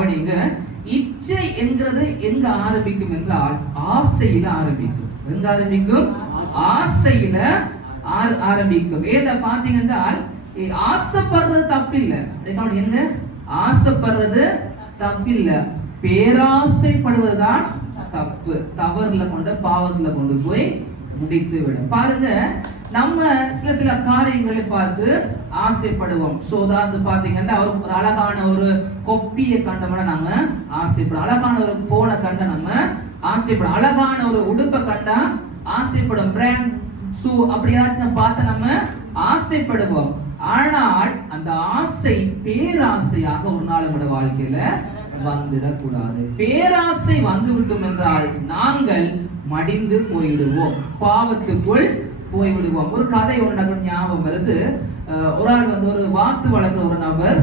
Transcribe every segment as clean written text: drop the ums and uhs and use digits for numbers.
கவனிங்க. இச்சை என்கிறது எங்க ஆரம்பிக்கும் என்றால் ஆசையில ஆரம்பிக்கும். எங்க ஆரம்பிக்கும்? ஆசையில ஆரம்பிக்கும். ஏத பாத்தீங்கன்னா ஆசைப்படுறது தப்பில்ல. என்ன ஆசைப்படுறது தப்பில்ல, பேராசைப்படுவதுதான் தப்பு. தவறுல கொண்டு பாவத்துல கொண்டு போய் முடித்து விடும். பாருங்க, நம்ம சில காரியங்களை பார்த்து ஆசைப்படுவோம். உதாரணத்துக்கு பாத்தீங்கன்னா ஒரு அழகான ஒரு கொப்பியை கண்டோம்னா நம்ம ஆசைப்படும். அழகான ஒரு போனை கண்ட நம்ம ஆசைப்படும். அழகான ஒரு உடுப்பை கண்டா ஆசைப்படும். பிராண்ட் ஷூ அப்படியாச்சும் பார்த்து நம்ம ஆசைப்படுவோம். ஆனால் அந்த ஆசை பேராசையாக ஒரு நாள் நம்முடைய வாழ்க்கையில வந்துடக்கூடாது. பேராசை வந்து விட்டோம் என்றால் நாங்கள் மடிந்து போய்விடுவோம், பாவத்துக்குள் போய்விடுவோம். ஒரு கதை ஒன்று ஞாபகம் வருது. ஒரு ஆள் ஒரு வாத்து வளர்க்கிற ஒரு நபர்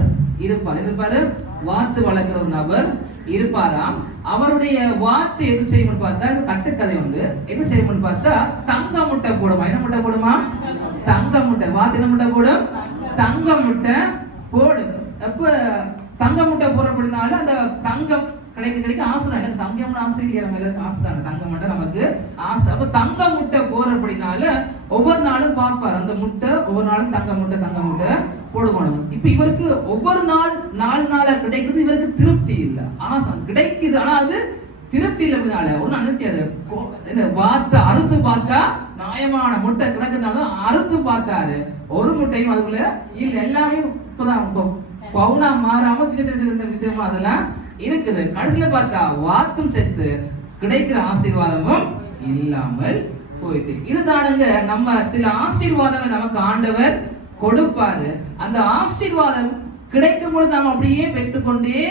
இருப்பாரு. வாத்து வளர்க்கிற ஒரு நபர் இருப்பாராம். அவருடைய வாத்து என்ன செய்யணும்னு பார்த்தா, கட்டுக்கதை உண்டு. என்ன செய்யணும்னு பார்த்தா, தங்க முட்டை போடுமா. என்ன முட்டை போடுமா? தங்க முட்டை. வாத்து என்ன முட்டை போடும்? தங்க முட்டை போடும். அப்ப தங்க முட்டை போடுறதுனால அந்த தங்கம் கிடைக்க ஆசை தான். தங்கம் ஆசை இல்லையா? நம்ம ஆசை தான். தங்க முட்டை நமக்கு ஆசை. அப்ப தங்க முட்டை போடுறதுனால ஒவ்வொரு நாளும் பார்ப்பார் அந்த முட்டை. ஒவ்வொரு நாளும் தங்க முட்டை போடுவானுங்க. இப்ப இவருக்கு ஒவ்வொரு நாளா கிடைக்கிறது இவருக்கு திருப்தி இல்லை. ஆசை கிடைக்குது, ஆனா அது திருப்தி இல்லைனால ஒரு நினைச்சாரு, வார்த்தை அறுத்து பார்த்தா நியாயமான முட்டை கிடக்குனாலும் அறுத்து பார்த்தாரு. ஒரு முட்டையும் அதுக்குள்ள இல்ல, எல்லாமே பவுனா மாறாம சின்ன விஷயமா அதெல்லாம் இருக்குது. கடைசியில பார்த்தா வாத்தும் செத்து, கிடைக்கிற ஆசீர்வாதமும் இல்லாமல் போயிட்டு. இதுதானுங்க நம்ம சில ஆசீர்வாதங்கள் நமக்கு ஆண்டவர் கொடுப்பாரு. அந்த ஆசீர்வாதம் கிடைக்கும் பொழுது நாம் அப்படியே பெற்றுக்கொண்டே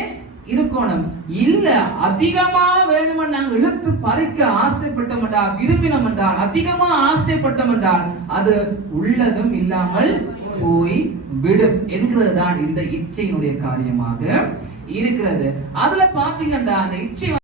இருக்கணும். இல்ல அதிகமா வேணுமா நாங்கள் இழுத்து பறிக்க ஆசைப்பட்டோம் என்றால், விரும்பினோம் என்றால், அதிகமா ஆசைப்பட்டோம் என்றால் அது உள்ளதும் இல்லாமல் போய் விடும் என்கிறது தான் இந்த இச்சையினுடைய காரியமாக இருக்கிறது. அதுல பாத்தீங்கன்னா அந்த இச்சை